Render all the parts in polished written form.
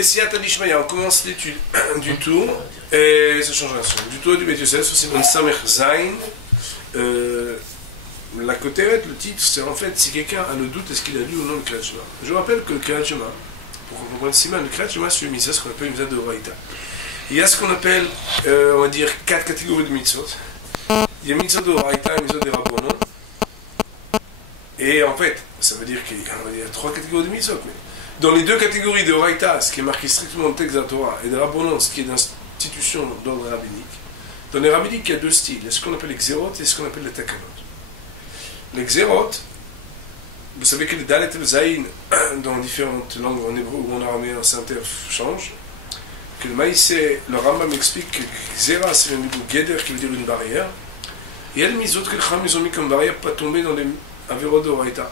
Siat Adishmaya, on commence l'étude du tour, et ça change rien. Du tour du Beth Yosef, c'est dans Samech Zain. La côté, le titre, c'est en fait si quelqu'un a le doute, est-ce qu'il a lu ou non le Kriyat Shema. Je rappelle que le Kriyat Shema, pour qu'on comprenne si mal, le Kriyat Shema c'est une mitzvah, ce qu'on appelle une mitzvah de Horaïta. Il y a ce qu'on appelle, on va dire, 4 catégories de mitzvot. Il y a mitzvot de Horaïta et mitzvot de Rabbanon. Et en fait, ça veut dire qu'il y a 3 catégories de mitzvot. Mais dans les 2 catégories de Horaïta, ce qui est marqué strictement dans le texte de la Torah, et de Rabbanon, ce qui est d'institution d'ordre rabbinique, dans les rabbiniques, il y a 2 styles. Il y a ce qu'on appelle les Xerot et ce qu'on appelle les Takanot. Les Xerot, vous savez que les Dalet et le Zayin, dans différentes langues, en hébreu ou en araméen, s'interchangent. Que le Maïsé, le Rambam explique que Xera, c'est le mot Geder, qui veut dire une barrière. Et il y a des mitzvot que les Chacham ils ont mis comme barrière pour ne pas tomber dans les Averot de Horaïta.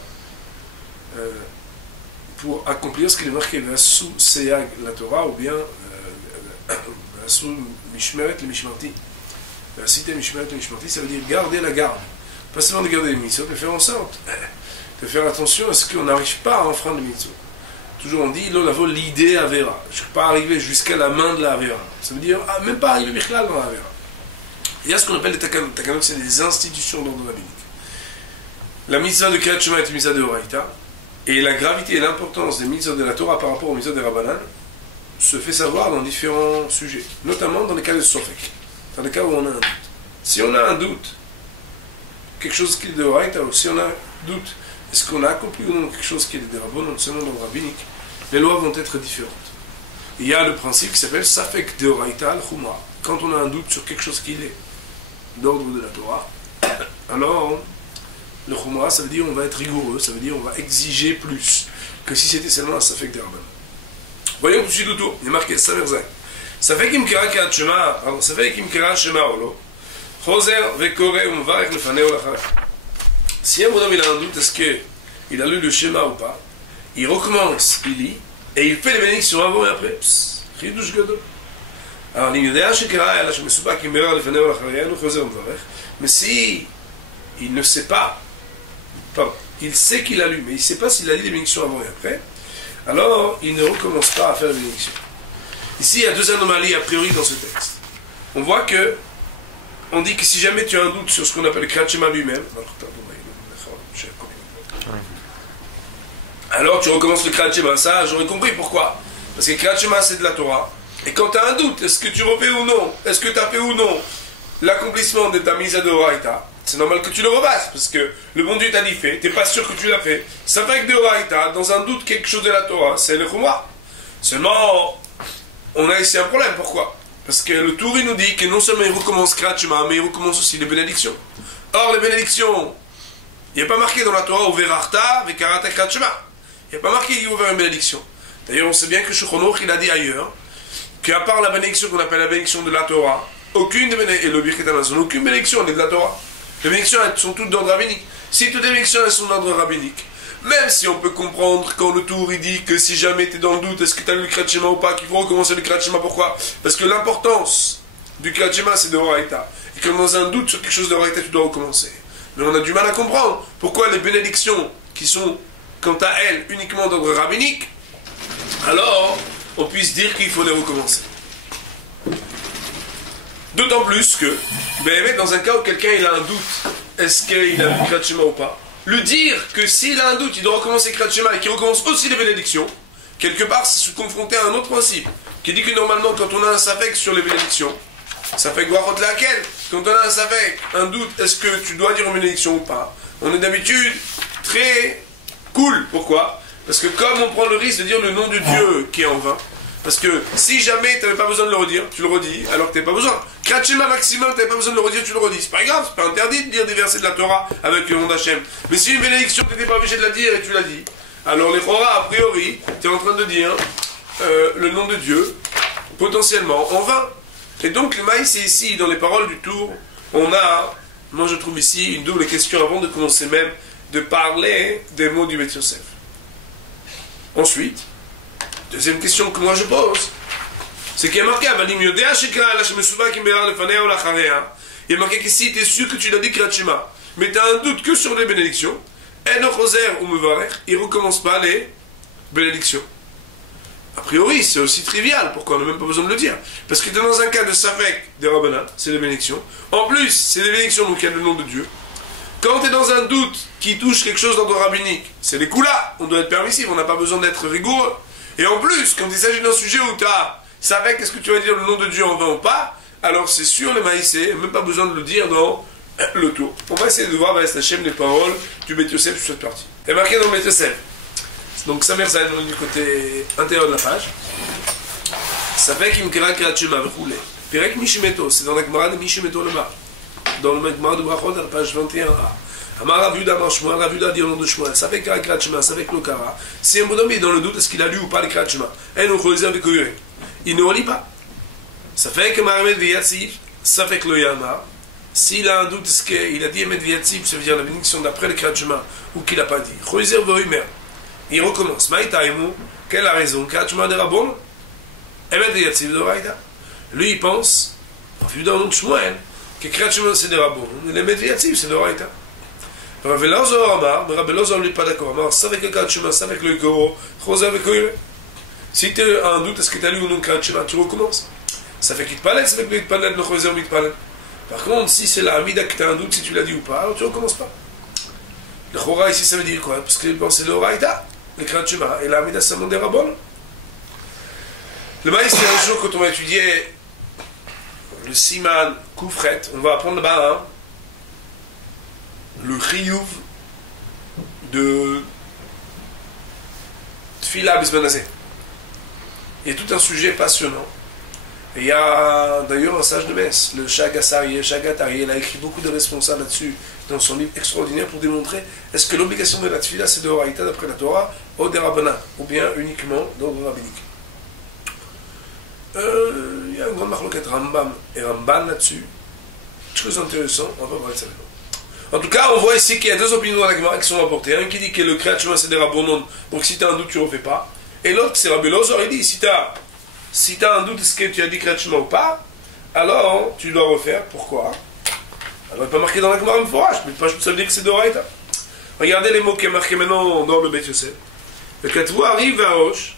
Pour accomplir ce qu'il est marqué Vasu Seyag la Torah, ou bien Vasu Mishmeret le Mishmarti. Cité Mishmeret le Mishmarti, ça veut dire garder la garde. Pas seulement de garder les mitzvot, mais faire en sorte de faire attention à ce qu'on n'arrive pas à enfreindre les mitzvot. Toujours on dit, l'olavo l'idée Avera. Je ne suis pas arrivé jusqu'à la main de la Avera. Ça veut dire, même pas arriver Bichlal dans la Avera. Il y a ce qu'on appelle les Takanot. Takanot, c'est des institutions d'ordre rabbinique. La mitzvah de Kriyat Shema est une mitzvah de Horaïta. Et la gravité et l'importance des mitzvot de la Torah par rapport aux mitzvot des Rabbanan se fait savoir dans différents sujets. Notamment dans les cas de Sofek. Dans les cas où on a un doute. Si on a un doute, quelque chose qui est de Horaïta, ou si on a un doute, est-ce qu'on a accompli ou non quelque chose qui est de Rabbanan, seulement dans le rabbinique, les lois vont être différentes. Il y a le principe qui s'appelle Safek de Horaïta al-Khumra. Quand on a un doute sur quelque chose qui est d'ordre de la Torah, alors le Khumra, ça veut dire on va être rigoureux, ça veut dire on va exiger plus que si c'était seulement un Safek de Rabbanan. Voyons tout de suite autour, il est marqué Samerzak. Safek im kira Kriyat Shema, Safek im kira Shema olo, Choser vekore umvarech lefaneo lacharech. Si un bonhomme il a un doute, est-ce qu'il a lu le schéma ou pas, il recommence, il lit, et il fait les bénédictions avant et après. Chidouche gadol. Alors, mais si il ne sait pas, il sait qu'il a lu, mais il ne sait pas s'il a lu les bénédictions avant et après, alors il ne recommence pas à faire les bénédictions. Ici, il y a 2 anomalies a priori dans ce texte. On voit que, on dit que si jamais tu as un doute sur ce qu'on appelle le Kriyat Shema lui-même, alors tu recommences le Kriyat Shema. Ça, j'aurais compris pourquoi. Parce que le Kriyat Shema, c'est de la Torah. Et quand tu as un doute, est-ce que tu refais ou non, est-ce que tu as fait ou non l'accomplissement de ta mise à Horaïta, c'est normal que tu le rebasses. Parce que le bon Dieu t'a dit fait, tu n'es pas sûr que tu l'as fait. Ça fait que de Horaïta, dans un doute, quelque chose de la Torah, c'est le Khumra. Seulement, on a ici un problème. Pourquoi? Parce que le Tour, il nous dit que non seulement il recommence Kriyat Shema, mais il recommence aussi les bénédictions. Or, les bénédictions, il n'y a pas marqué dans la Torah Uverachta vekarata Kriyat Shema. Il n'y a pas marqué qu'il va ouvert une bénédiction. D'ailleurs, on sait bien que Shulchan Aruch, il a dit ailleurs qu'à part la bénédiction qu'on appelle la bénédiction de la Torah, aucune des bénédictions, et le Birkat Hamazon, aucune bénédiction n'est de la Torah. Les bénédictions, elles sont toutes d'ordre rabbinique. Si toutes les bénédictions, elles sont d'ordre rabbinique, même si on peut comprendre quand le Tour, il dit que si jamais tu es dans le doute, est-ce que tu as lu le Kriyat Shema ou pas, qu'il faut recommencer le Kriyat Shema, pourquoi? Parce que l'importance du Kriyat Shema, c'est de Horaïta. Et que dans un doute sur quelque chose de Horaïta, tu dois recommencer. Mais on a du mal à comprendre pourquoi les bénédictions qui sont, quant à elles, uniquement d'ordre rabbinique, alors on puisse dire qu'il faut les recommencer. D'autant plus que, dans un cas où quelqu'un il a un doute, est-ce qu'il a lu le Kriyat Shema ou pas, lui dire que s'il a un doute, il doit recommencer le Kriyat Shema et qu'il recommence aussi les bénédictions, quelque part c'est se confronter à un autre principe, qui dit que normalement quand on a un safek sur les bénédictions, safek warot laquelle, quand on a un safek, un doute, est-ce que tu dois dire une bénédiction ou pas, on est d'habitude très cool. Pourquoi? Parce que comme on prend le risque de dire le nom de Dieu qui est en vain, parce que si jamais tu n'avais pas besoin de le redire, tu le redis, alors que tu n'avais pas besoin. Kriyat Shema maximum, tu n'avais pas besoin de le redire, tu le redis. C'est pas grave, c'est pas interdit de dire des versets de la Torah avec le nom d'Hachem. Mais si une bénédiction, tu n'étais pas obligé de la dire et tu l'as dit, alors les Chora, a priori, tu es en train de dire le nom de Dieu, potentiellement en vain. Et donc, le maïs, c'est ici, dans les paroles du Tour, on a, moi je trouve ici, une double question avant de commencer même de parler des mots du Beth Yosef. Ensuite, deuxième question que moi je pose, c'est qu'il y a marqué il y a marqué que si tu es sûr que tu l'as dit Kriyat Shema, mais tu as un doute que sur les bénédictions, il ne recommence pas les bénédictions. A priori, c'est aussi trivial. Pourquoi on n'a même pas besoin de le dire? Parce que tu es dans un cas de Safek des Rabbanan, c'est des bénédictions. En plus, c'est des bénédictions, donc il y a le nom de Dieu. Quand tu es dans un doute qui touche quelque chose d'ordre rabbinique, c'est les coups-là, on doit être permissif, on n'a pas besoin d'être rigoureux. Et en plus, quand il s'agit d'un sujet où tu as Safek, est-ce que tu vas dire le nom de Dieu en vain ou pas? Alors c'est sûr, les maïsés, même pas besoin de le dire dans le tour. On va essayer de voir avec Hachem les paroles du Beth Yosef sur cette partie. Et marqué dans le Beth Yosef. Donc Samer Zayn, du côté intérieur de la page. Safek imkera kirat shema v'choulé. Pirek Mishimeto, c'est dans la Gemara de Mishimeto le bas. Dans le Gemara de Brachot, à la page 21a. Amar Ravuda Amar Shmuel, Ravuda dit au nom de Shmuel. Safek kirat shema, Safek lo kara. Si un bonhomme est dans le doute, est-ce qu'il a lu ou pas les kirat shema? Et nous choisissons avec eux. Il ne relit pas. Safek Maramed Viyatzif, Safek lo yamar. S'il a un doute, est-ce qu'il a dit Emet Viyatzif, ça veut dire la bénédiction d'après le kirat shema, ou qu'il n'a pas dit. Choisir v'oimer. Il recommence. Maïtaïmou, quelle a raison? Kirat shema de Rabon? Emet Viyatzif de Raïda. Lui, il pense, en vue d'un nom de Shmuel, que Kirat shema c'est de Rabon, et l'Emet Viyatzif c'est de Raïda. Rabbi Elazar Amar, mais Rabbi Elazar lui pas d'accord. Amar, Safek le kirat shema, Safek le Goro, choisir avec eux. Si tu as un doute, est-ce que tu as lu ou non Kirat shema, tu recommences. Ça fait qu'il te palette, ça fait qu'il te palette, le choisir ou il te palette. Par contre, si c'est la Hamida que tu as un doute, si tu l'as dit ou pas, alors tu ne recommences pas. Le Chora ici, ça veut dire quoi? Parce qu'il pense c'est le Raïda, le Kirat shema, et la Hamida, ça monte des Rabon. Le maïs, c'est un jour, quand on va étudier le Siman Koufret, on va apprendre là-bas hein, le Chiyuv de Tfila Bisbanazé. Il y a tout un sujet passionnant. Et il y a d'ailleurs un sage de Metz, le Chagatari, il a écrit beaucoup de responsables là-dessus dans son livre extraordinaire pour démontrer est-ce que l'obligation de la Tfila c'est de Horaïta d'après la Torah ou des Rabbanan, ou bien uniquement d'ordre rabbinique. Il y a une grande marloquette Rambam et Ramban là-dessus. Très intéressant, on va voir ça maintenant. En tout cas, on voit ici qu'il y a deux opinions dans la Gemara qui sont rapportées. Un qui dit que le Kirat shema c'est des Rabbanon, donc si tu as un doute, tu ne refais pas. Et l'autre, c'est Rabbi Elazar, il dit si tu as un doute, est-ce que tu as dit Kirat shema ou pas, alors tu dois refaire. Pourquoi? Alors, il n'est pas marqué dans la Gemara me forage, mais pas ça veut dire que c'est d'Oraïta. Regardez les mots qui sont marqués maintenant dans le Beth Yosef. Le Katvu arrive à Roche,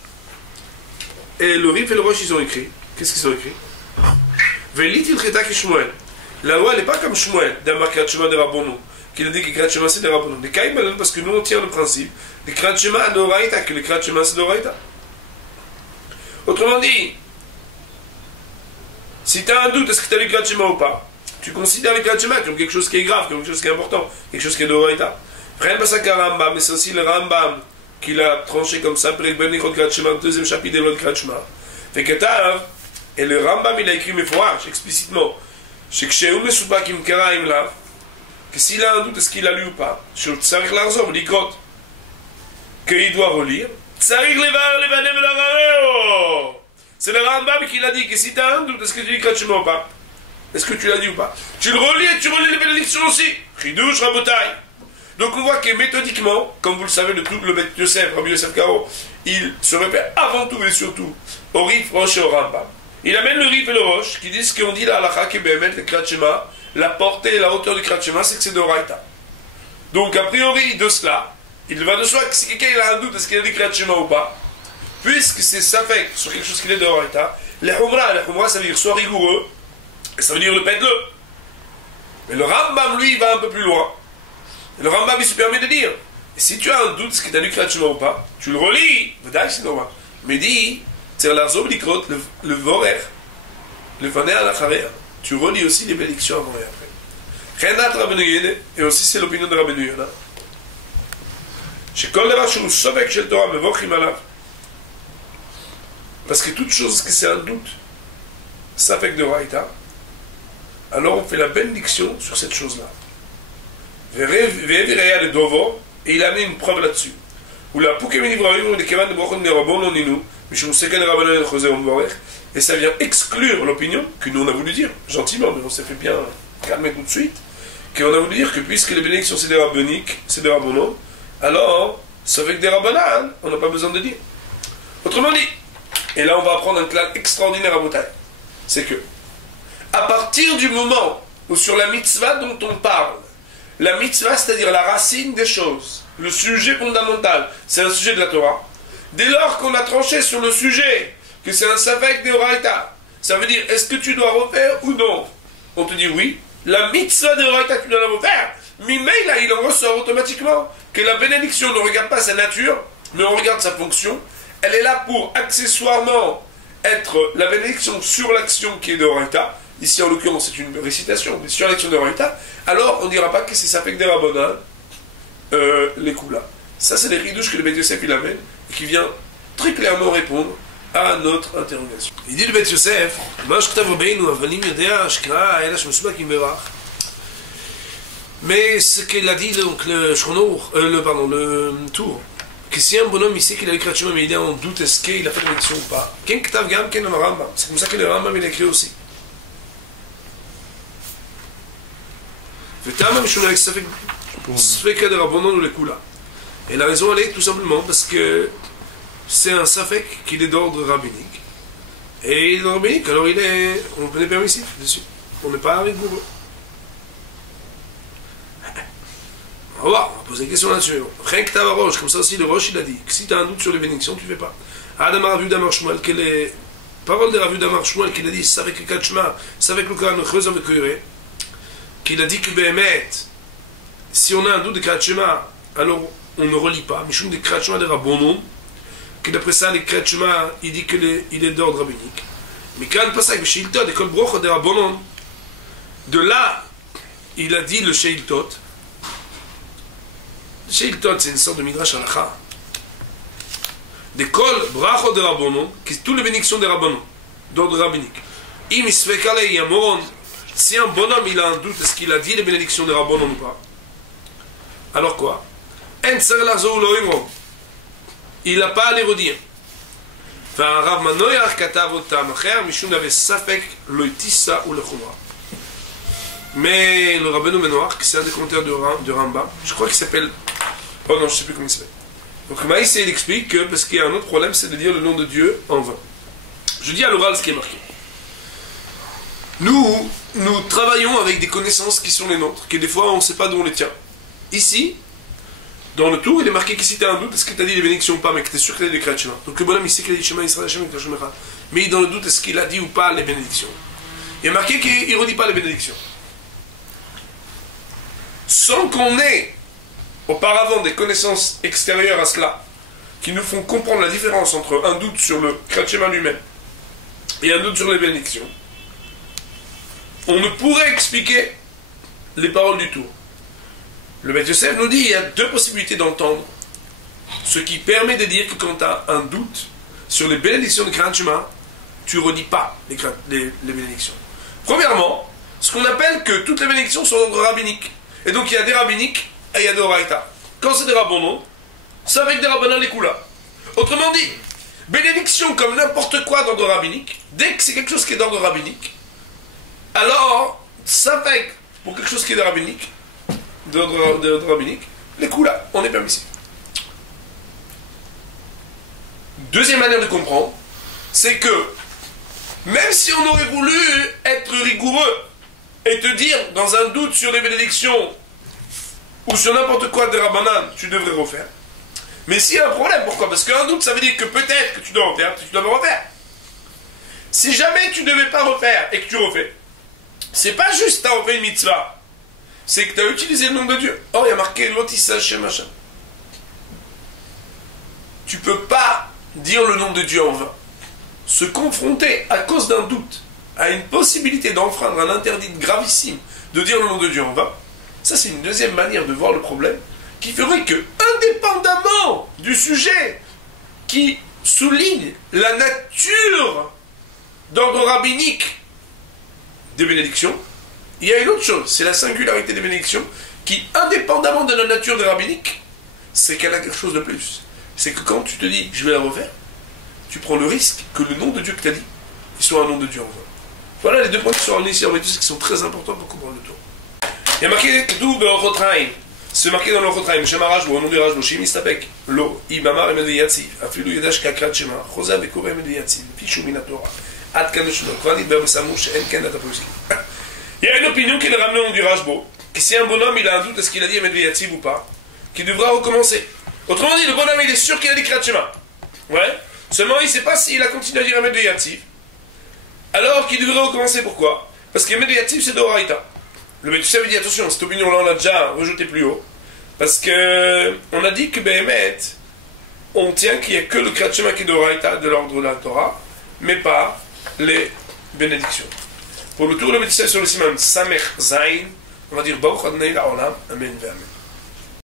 et le Rif et le Roche, ils ont écrit. Qu'est-ce qu'ils ont écrit? Velit il cheta ki Shmuel. La loi, elle n'est pas comme Shmuel, d'un Kirat shema de Rabbonon, qui a dit que Kirat shema c'est de Rabbonon. Les Kaïm, parce que nous on tient le principe, le Kirat shema de Oraïta, que le Kirat shema c'est de Oraïta. Autrement dit, si tu as un doute, est-ce que tu as lu Kirat shema ou pas, tu considères le Kirat shema comme quelque chose qui est grave, comme quelque chose qui est important, quelque chose qui est de Oraïta. Prenne pas ça qu'un Rambam, mais c'est aussi le Rambam qui l'a tranché comme ça, après le Kirat shema, le deuxième chapitre de l'autre Kirat shema. Fait que t'as, et le Rambam il a écrit mes forages explicitement. Que s'il a un doute, est-ce qu'il a lu ou pas, qu'il doit relire. C'est le Rambam qui l'a dit que si tu as un doute, est-ce que tu dis Kirat shema ou pas? Est-ce que tu l'as dit ou pas? Tu le relis et tu relis les bénédictions aussi. Chidouche Rabotai. Donc on voit que méthodiquement, comme vous le savez, le Beth Yosef, Rabbi Yosef Karo, il se répète avant tout et surtout au Rif, Roche et au Rambam. Il amène le Rif et le Roche qui disent qu'on dit là à la Chak et Behemet, le Kirat shema, la portée et la hauteur du Kirat shema, c'est que c'est de Horaïta. Donc a priori de cela, il va de soi que si quelqu'un a un doute, est-ce qu'il a dit Kirat shema ou pas, puisque c'est Safek sur quelque chose qui est de Horaïta, les Humra, ça veut dire soit rigoureux, et ça veut dire le pète-le. Mais le Rambam, lui, il va un peu plus loin. Et le Rambam, il se permet de dire, et si tu as un doute, est-ce que tu as lu Kirat shema ou pas, tu le relis, c'est normal. Mais dis, le vorer, le vaner à la chaver, tu relis aussi les bénédictions avant et après. Renat Rabbeinu Yonah, et aussi c'est l'opinion de Rabbeinu Yonah. Parce que toute chose que c'est un doute, ça fait que de Raïta, alors on fait la bénédiction sur cette chose-là. Et il a mis une preuve là-dessus. Et ça vient exclure l'opinion que nous on a voulu dire, gentiment, mais on s'est fait bien calmer tout de suite, qu'on a voulu dire que puisque les bénédictions c'est des rabbiniques, c'est des rabbonon, alors, c'est avec des rabbanan, on n'a pas besoin de dire. Autrement dit, et là on va apprendre un clal extraordinaire à Botaï, c'est que, à partir du moment où sur la mitzvah dont on parle, la mitzvah, c'est-à-dire la racine des choses, le sujet fondamental, c'est un sujet de la Torah, Dès lors qu'on a tranché sur le sujet, que c'est un Safek de Oraita, ça veut dire, est-ce que tu dois refaire ou non? On te dit oui. La mitzvah de Oraita, tu dois la refaire. Mais là, il en ressort automatiquement que la bénédiction ne regarde pas sa nature, mais on regarde sa fonction. Elle est là pour accessoirement être la bénédiction sur l'action qui est de Oraita. Ici, en l'occurrence, c'est une récitation, mais sur l'action de Oraita. Alors, on ne dira pas que c'est Safek de Rabbanan, les coups là. Ça, c'est les ridouches que le Beth Yosef il amène, et qui vient très clairement répondre à notre interrogation. Il dit le Beth Yosef, mais ce qu'il a dit, donc, le tour, que si un bonhomme ici qu'il a écrit mais il est en doute, est-ce qu'il a fait la méditation ou pas? C'est comme ça que le Rambam il a écrit aussi. Et la raison elle est tout simplement parce que c'est un safek qui est d'ordre rabbinique. Et il est rabbinique, alors on est permissif dessus. On n'est pas rigoureux. On va voir, on va poser une question là-dessus. Rien que t'as roche, comme ça aussi le roche il a dit que si tu as un doute sur les bénédictions, tu ne fais pas. Adam a vu d'Amar Shmuel, que les paroles de Ravu d'Amar Shmuel, qu'il a dit, c'est avec le Kachma, c'est avec le Koran, qu'il a dit que Béhémet, si on a un doute de Kachma, alors on ne relit pas. Mishum de Kachma de Rabbonon, que d'après ça, le Kachma, il dit qu'il est d'ordre rabbinique. Mais quand il passe avec le Sheiltot, et Kol Brocha de Rabbonon, de là, il a dit le Sheiltot. Le Sheiltot, c'est une sorte de Midrash Halakha. De Kol Bracha de Rabbonon, qui est toutes les bénédictions de Rabbonon, d'ordre rabbinique. Im Isvekale Yamoron, si un bonhomme il a un doute, est-ce qu'il a dit les bénédictions de Rabbonon ou pas? Alors quoi? Il n'a pas à les redire. Mais le Rabbeinu Benoach, c'est un des commentaires de Rambam, je crois qu'il s'appelle. Oh non, je ne sais plus comment il s'appelle. Donc Maïs il explique que parce qu'il y a un autre problème, c'est de dire le nom de Dieu en vain. Je dis à l'oral ce qui est marqué. Nous travaillons avec des connaissances qui sont les nôtres, que des fois on ne sait pas d'où on les tient. Ici, dans le tour, il est marqué qu'ici tu as un doute, est-ce que tu as dit les bénédictions ou pas, mais que tu es sûr qu'il a dit les créatures. Donc le bonhomme ici qu'il a dit Shema Israël, Shema Israël, mais il est dans le doute, est-ce qu'il a dit ou pas les bénédictions. Il est marqué qu'il ne redit pas les bénédictions. Sans qu'on ait auparavant des connaissances extérieures à cela, qui nous font comprendre la différence entre un doute sur le Kriyat lui-même et un doute sur les bénédictions, on ne pourrait expliquer les paroles du tour. Le Beth Yosef nous dit qu'il y a deux possibilités d'entendre, ce qui permet de dire que quand tu as un doute sur les bénédictions de Kriyat Shema, tu ne redis pas les bénédictions. Premièrement, ce qu'on appelle que toutes les bénédictions sont d'ordre rabbinique. Et donc il y a des rabbiniques et il y a des oraïta. Quand c'est des rabbonon, c'est avec des rabbanan les coups-là. Autrement dit, bénédiction comme n'importe quoi d'ordre rabbinique, dès que c'est quelque chose qui est d'ordre rabbinique, alors ça fait pour quelque chose qui est de rabbinique, d'ordre rabbinique, les coups-là, on est permissif. Deuxième manière de comprendre, c'est que même si on aurait voulu être rigoureux et te dire dans un doute sur les bénédictions ou sur n'importe quoi de rabbanan, tu devrais refaire. Mais s'il y a un problème, pourquoi? Parce qu'un doute, ça veut dire que peut-être que tu dois refaire, tu dois refaire. Si jamais tu ne devais pas refaire et que tu refais, c'est pas juste tu as refait une mitzvah, c'est que tu as utilisé le nom de Dieu. Or, il y a marqué l'otissa chez machin. Tu ne peux pas dire le nom de Dieu en vain. Se confronter à cause d'un doute à une possibilité d'enfreindre un interdit gravissime de dire le nom de Dieu en vain, ça c'est une deuxième manière de voir le problème qui ferait que, indépendamment du sujet qui souligne la nature d'ordre rabbinique des bénédictions, il y a une autre chose, c'est la singularité des bénédictions qui, indépendamment de la nature des rabbiniques, c'est qu'elle a quelque chose de plus. C'est que quand tu te dis je vais la refaire, tu prends le risque que le nom de Dieu que tu as dit, il soit un nom de Dieu en vain. Voilà les deux points qui sont ramenés ici en qui sont très importants pour comprendre le tour. Il y a marqué tout Be'ochotraim. C'est marqué dans l'Ochotraim. Shema Rajbo, au nom du Rajbo, Shim Istapek, Lo, Ibamar Emel Yatsiv, Afilu Yedash Kakrat Shema, Chosa Bekore Emel Yatsiv, Pishu Minatora, Ad Kadoshno, Kvanit Berbesamouch, Enken Ataposki. Il y a une opinion qui est ramenée au nom du Rajbo, que si un bonhomme il a un doute, est-ce qu'il a dit Emel Yatsiv ou pas, qu'il devra recommencer. Autrement dit, le bonhomme il est sûr qu'il a dit Kakrat Shema. Ouais. Seulement, il ne sait pas s'il a continué à dire Emet Yativ. Alors qu'il devrait recommencer. Pourquoi? Parce qu'Emet Yativ, c'est d'Oraïta. Le Médecin dit attention, cette opinion-là, on l'a déjà rejetée plus haut. Parce que on a dit que Behemet, on tient qu'il n'y a que le Kriyat Shema qui est d'Oraïta, de l'ordre de la Torah, mais pas les bénédictions. Pour le tour, le Médecin sur le Siman Samech Zain, on va dire Baruch Adonai La'olam, Amen, Amen.